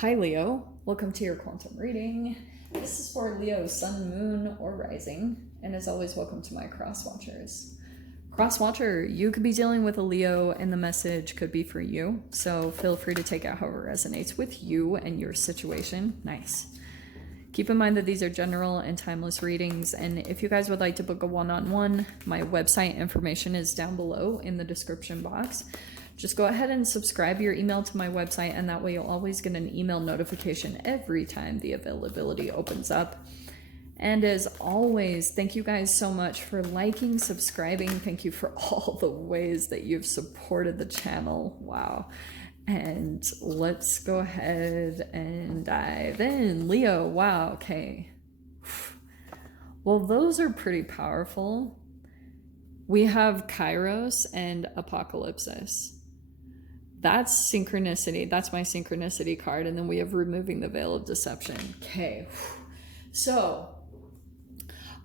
Hi Leo, welcome to your quantum reading. This is for Leo, Sun, Moon, or Rising, and as always, welcome to my cross watchers. Cross watcher, you could be dealing with a Leo and the message could be for you, so feel free to take out however resonates with you and your situation. Nice. Keep in mind that these are general and timeless readings, and if you guys would like to book a one-on-one, my website information is down below in the description box. Just go ahead and subscribe your email to my website, and that way you'll always get an email notification every time the availability opens up. And as always, thank you guys so much for liking, subscribing. Thank you for all the ways that you've supported the channel. Wow. And let's go ahead and dive in. Leo, wow, okay. Well, those are pretty powerful. We have Kairos and Apocalypsis. That's synchronicity. That's my synchronicity card. And then we have removing the veil of deception. Okay. So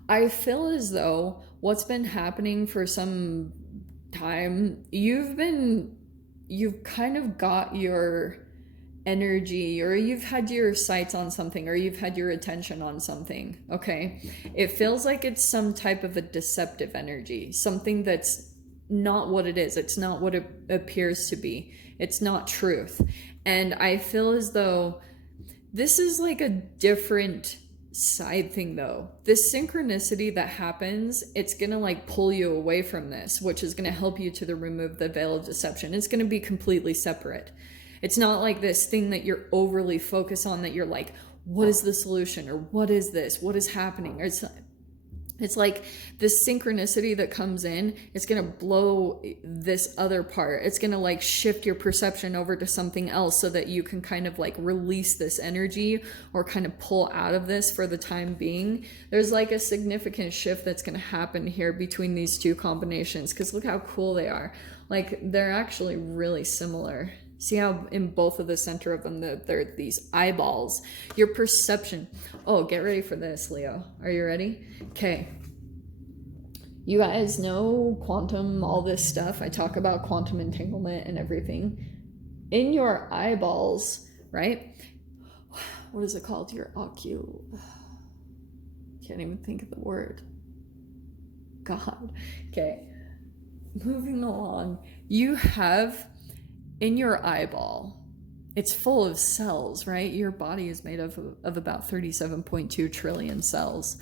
I feel as though what's been happening for some time, you've kind of got your energy, or you've had your sights on something, or you've had your attention on something. Okay. It feels like it's some type of a deceptive energy, something that's not what it is. It's not what it appears to be. It's not truth. And I feel as though this is like a different side thing though. This synchronicity that happens, it's gonna like pull you away from this, which is gonna help you to remove the veil of deception. It's gonna be completely separate. It's not like this thing that you're overly focused on, that you're like, what is the solution, or what is this, what is happening? Or it's like this synchronicity that comes in, it's going to blow this other part. It's going to like shift your perception over to something else so that you can kind of like release this energy or kind of pull out of this for the time being. There's like a significant shift that's going to happen here between these two combinations, because look how cool they are. Like they're actually really similar. See how in both of the center of them, they're these eyeballs. Your perception. Oh, get ready for this, Leo. Are you ready? Okay. You guys know quantum, all this stuff. I talk about quantum entanglement and everything. In your eyeballs, right? What is it called? Your Can't even think of the word. God. Okay. Moving along. You have in your eyeball, it's full of cells, right? Your body is made of about 37.2 trillion cells.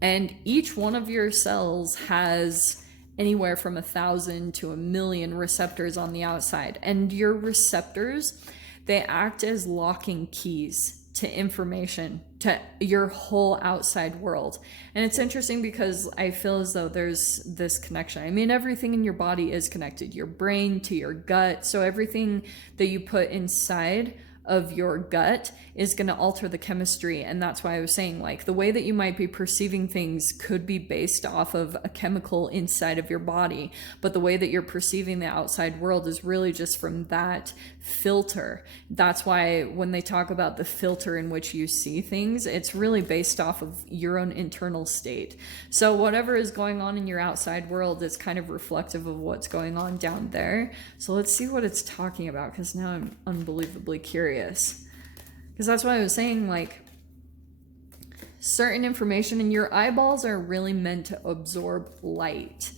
And each one of your cells has anywhere from 1,000 to 1,000,000 receptors on the outside. And your receptors, they act as locking keys to information, to your whole outside world. And it's interesting because I feel as though there's this connection. I mean, everything in your body is connected, your brain to your gut. So everything that you put inside of your gut is going to alter the chemistry. And that's why I was saying, like, the way that you might be perceiving things could be based off of a chemical inside of your body, but the way that you're perceiving the outside world is really just from that filter. That's why when they talk about the filter in which you see things, it's really based off of your own internal state. So whatever is going on in your outside world is kind of reflective of what's going on down there. So let's see what it's talking about, because now I'm unbelievably curious. Because that's why I was saying, like, certain information in your eyeballs are really meant to absorb light.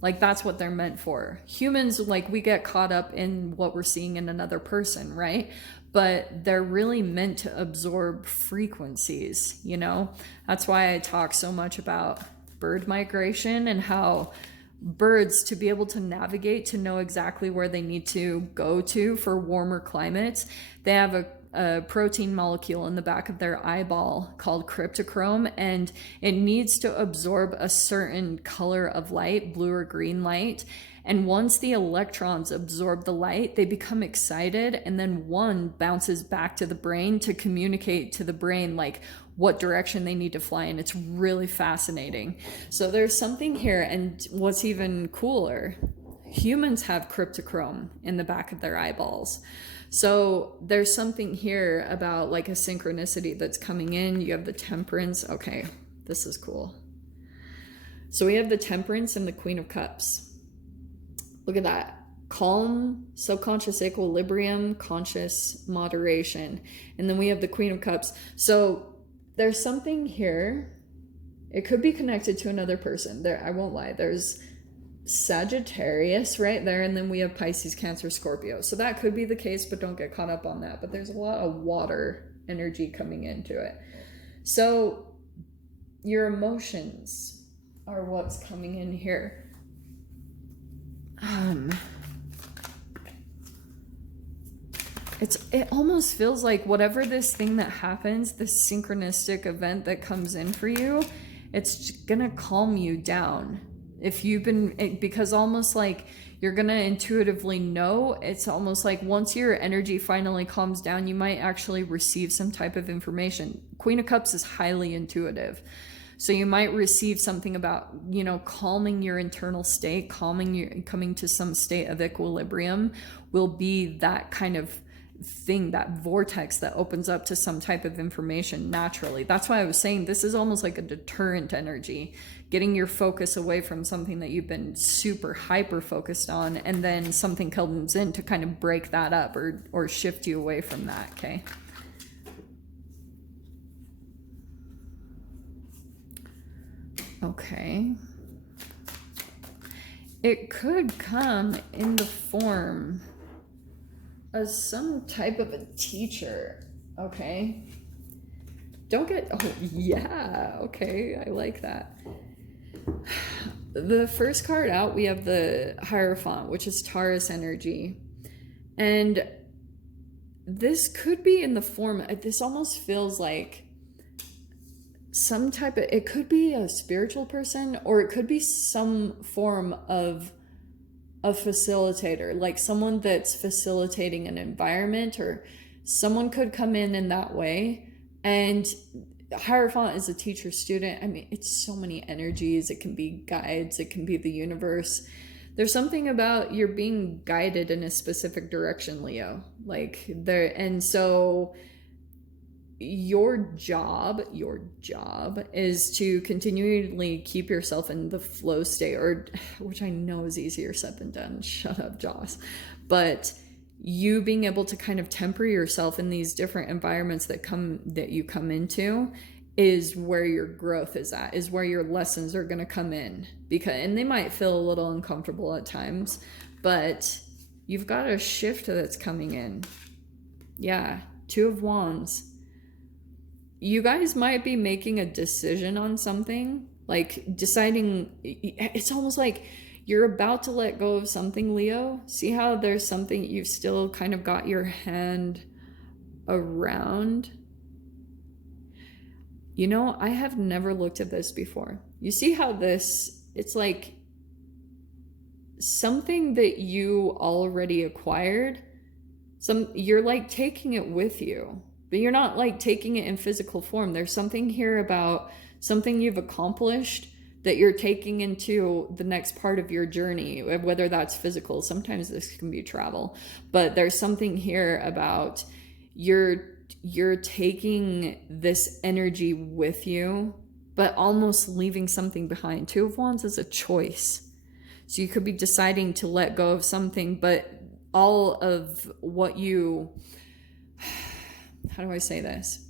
Like, that's what they're meant for. Humans, like, we get caught up in what we're seeing in another person, right? But they're really meant to absorb frequencies, you know? That's why I talk so much about bird migration and how birds, to be able to navigate, to know exactly where they need to go to for warmer climates, they have a protein molecule in the back of their eyeball called cryptochrome, and it needs to absorb a certain color of light, blue or green light. And once the electrons absorb the light, they become excited, and then one bounces back to the brain to communicate to the brain like what direction they need to fly in. It's really fascinating. So there's something here, and what's even cooler, humans have cryptochrome in the back of their eyeballs. So there's something here about like a synchronicity that's coming in. You have the Temperance. Okay, this is cool. So we have the Temperance and the Queen of Cups. Look at that. calm, subconscious equilibrium, conscious moderation. And then we have the Queen of Cups. So there's something here. It could be connected to another person. There, I won't lie. There's Sagittarius right there, and then we have Pisces, Cancer, Scorpio. So that could be the case, but don't get caught up on that. But there's a lot of water energy coming into it. So your emotions are what's coming in here. It almost feels like whatever this thing that happens, this synchronistic event that comes in for you, it's gonna calm you down. If you've been, because almost like you're gonna intuitively know, it's almost like once your energy finally calms down, you might actually receive some type of information. Queen of Cups is highly intuitive. So you might receive something about, you know, calming your internal state, coming to some state of equilibrium will be that kind of thing, that vortex that opens up to some type of information naturally. That's why I was saying this is almost like a deterrent energy, getting your focus away from something that you've been super hyper focused on, and then something comes in to kind of break that up or shift you away from that. Okay. Okay. It could come in the form as some type of a teacher. Okay. Don't get, oh yeah, okay, I like that. The first card out, we have the Hierophant, which is Taurus energy. And this could be in the form, this almost feels like some type of, it could be a spiritual person, or it could be some form of a facilitator, like someone that's facilitating an environment, or someone could come in that way. And Hierophant is a teacher student. I mean, it's so many energies. It can be guides, it can be the universe. There's something about you're being guided in a specific direction, Leo. Like there, and so your job is to continually keep yourself in the flow state, or which I know is easier said than done. Shut up, Joss. But you being able to kind of temper yourself in these different environments that you come into is where your growth is at, is where your lessons are going to come in, and they might feel a little uncomfortable at times, but you've got a shift that's coming in. Yeah, Two of Wands. You guys might be making a decision on something, like deciding, it's almost like you're about to let go of something, Leo. See how there's something you've still kind of got your hand around? You know, I have never looked at this before. You see how it's like something that you already acquired. You're like taking it with you. But you're not like taking it in physical form. There's something here about something you've accomplished that you're taking into the next part of your journey, whether that's physical. Sometimes this can be travel, but there's something here about you're taking this energy with you, but almost leaving something behind. Two of Wands is a choice. So you could be deciding to let go of something, but all of what you, how do I say this?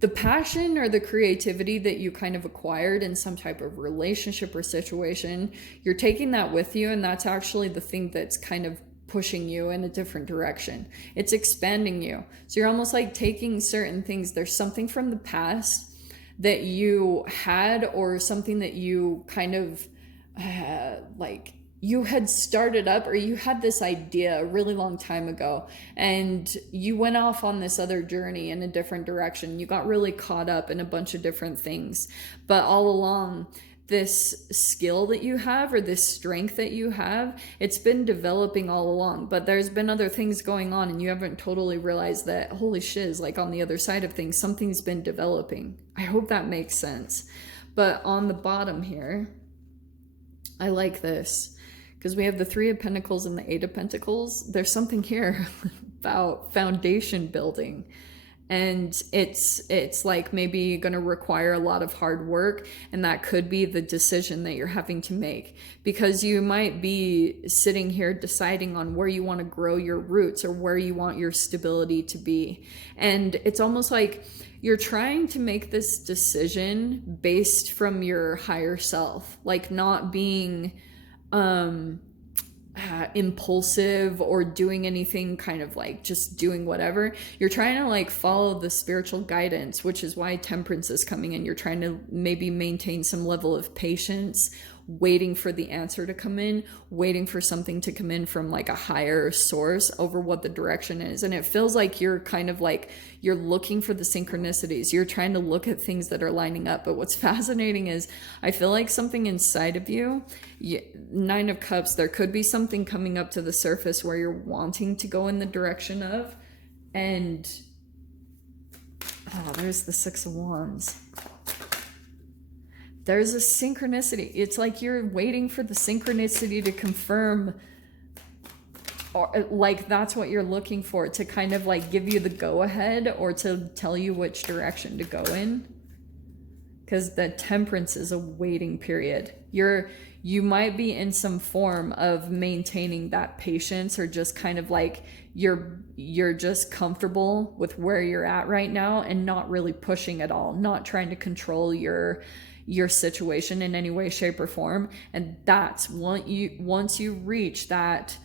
The passion or the creativity that you kind of acquired in some type of relationship or situation, you're taking that with you, and that's actually the thing that's kind of pushing you in a different direction. It's expanding you. So you're almost like taking certain things. There's something from the past that you had, or something that you kind of like you had started up, or you had this idea a really long time ago, and you went off on this other journey in a different direction. You got really caught up in a bunch of different things, but all along, this skill that you have, or this strength that you have, it's been developing all along, but there's been other things going on, and you haven't totally realized that, holy shiz, like on the other side of things, something's been developing. I hope that makes sense. But on the bottom here, I like this, because we have the Three of Pentacles and the Eight of Pentacles. There's something here about foundation building. and it's like maybe going to require a lot of hard work, and that could be the decision that you're having to make, because you might be sitting here deciding on where you want to grow your roots or where you want your stability to be, and it's almost like you're trying to make this decision based from your higher self, like not being impulsive or doing anything kind of like just doing whatever. You're trying to like follow the spiritual guidance, which is why temperance is coming in. You're trying to maybe maintain some level of patience, waiting for the answer to come in, waiting for something to come in from like a higher source over what the direction is. And it feels like you're kind of like, you're looking for the synchronicities. You're trying to look at things that are lining up. But what's fascinating is I feel like something inside of you, Nine of Cups, there could be something coming up to the surface where you're wanting to go in the direction of, and there's the Six of Wands. There's a synchronicity. It's like you're waiting for the synchronicity to confirm, or like that's what you're looking for, to kind of like give you the go ahead or to tell you which direction to go in. Because the Temperance is a waiting period. You might be in some form of maintaining that patience, or just kind of like you're just comfortable with where you're at right now and not really pushing at all, not trying to control your situation in any way, shape, or form. And that's once you reach that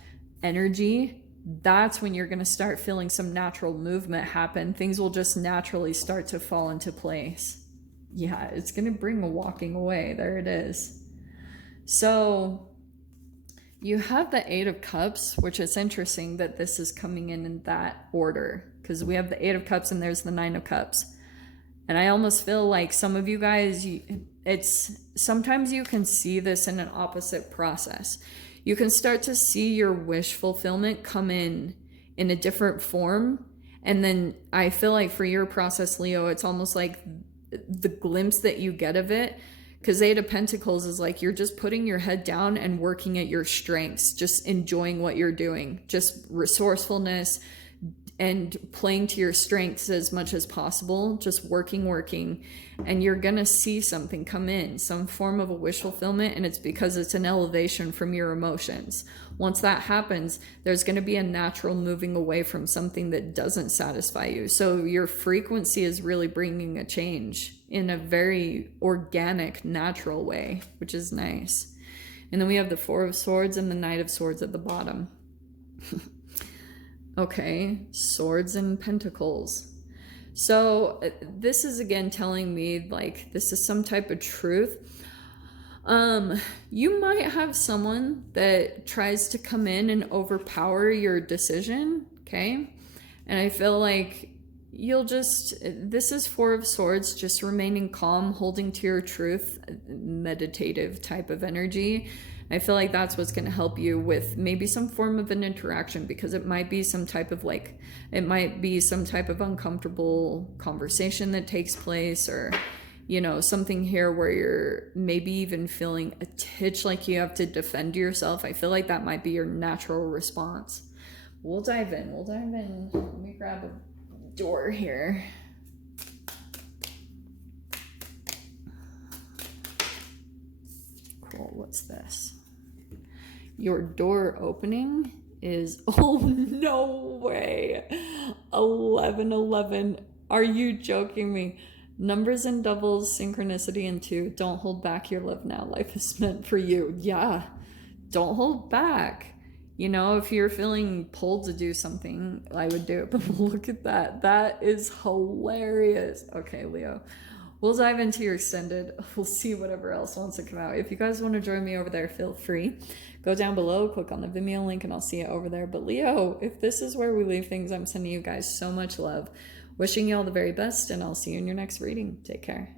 energy, that's when you're going to start feeling some natural movement happen. Things will just naturally start to fall into place. Yeah, it's going to bring a walking away. There it is. So you have the Eight of Cups, which is interesting that this is coming in that order, because we have the Eight of Cups and there's the Nine of Cups. And I almost feel like some of you guys, sometimes you can see this in an opposite process. You can start to see your wish fulfillment come in a different form. And then I feel like for your process, Leo, it's almost like the glimpse that you get of it, because Eight of Pentacles is like you're just putting your head down and working at your strengths, just enjoying what you're doing, just resourcefulness and playing to your strengths as much as possible, just working, and you're gonna see something come in, some form of a wish fulfillment, and it's because it's an elevation from your emotions. Once that happens, there's gonna be a natural moving away from something that doesn't satisfy you. So your frequency is really bringing a change in a very organic, natural way, which is nice. And then we have the Four of Swords and the Knight of Swords at the bottom. Okay, Swords and Pentacles. So this is again telling me like this is some type of truth. You might have someone that tries to come in and overpower your decision, okay? And I feel like this is Four of Swords, just remaining calm, holding to your truth, meditative type of energy. I feel like that's what's going to help you with maybe some form of an interaction, because it might be some type of uncomfortable conversation that takes place, or, something here where you're maybe even feeling a titch like you have to defend yourself. I feel like that might be your natural response. We'll dive in. Let me grab a door here. Cool. What's this? Your door opening is, oh, no way. 1111. Are you joking me? Numbers and doubles, synchronicity and 2. Don't hold back your love now. Life is meant for you. Yeah. Don't hold back. If you're feeling pulled to do something, I would do it. But look at that. That is hilarious. Okay, Leo. We'll dive into your extended. We'll see whatever else wants to come out. If you guys want to join me over there, feel free. Go down below, click on the Vimeo link, and I'll see you over there. But Leo, if this is where we leave things, I'm sending you guys so much love. Wishing you all the very best, and I'll see you in your next reading. Take care.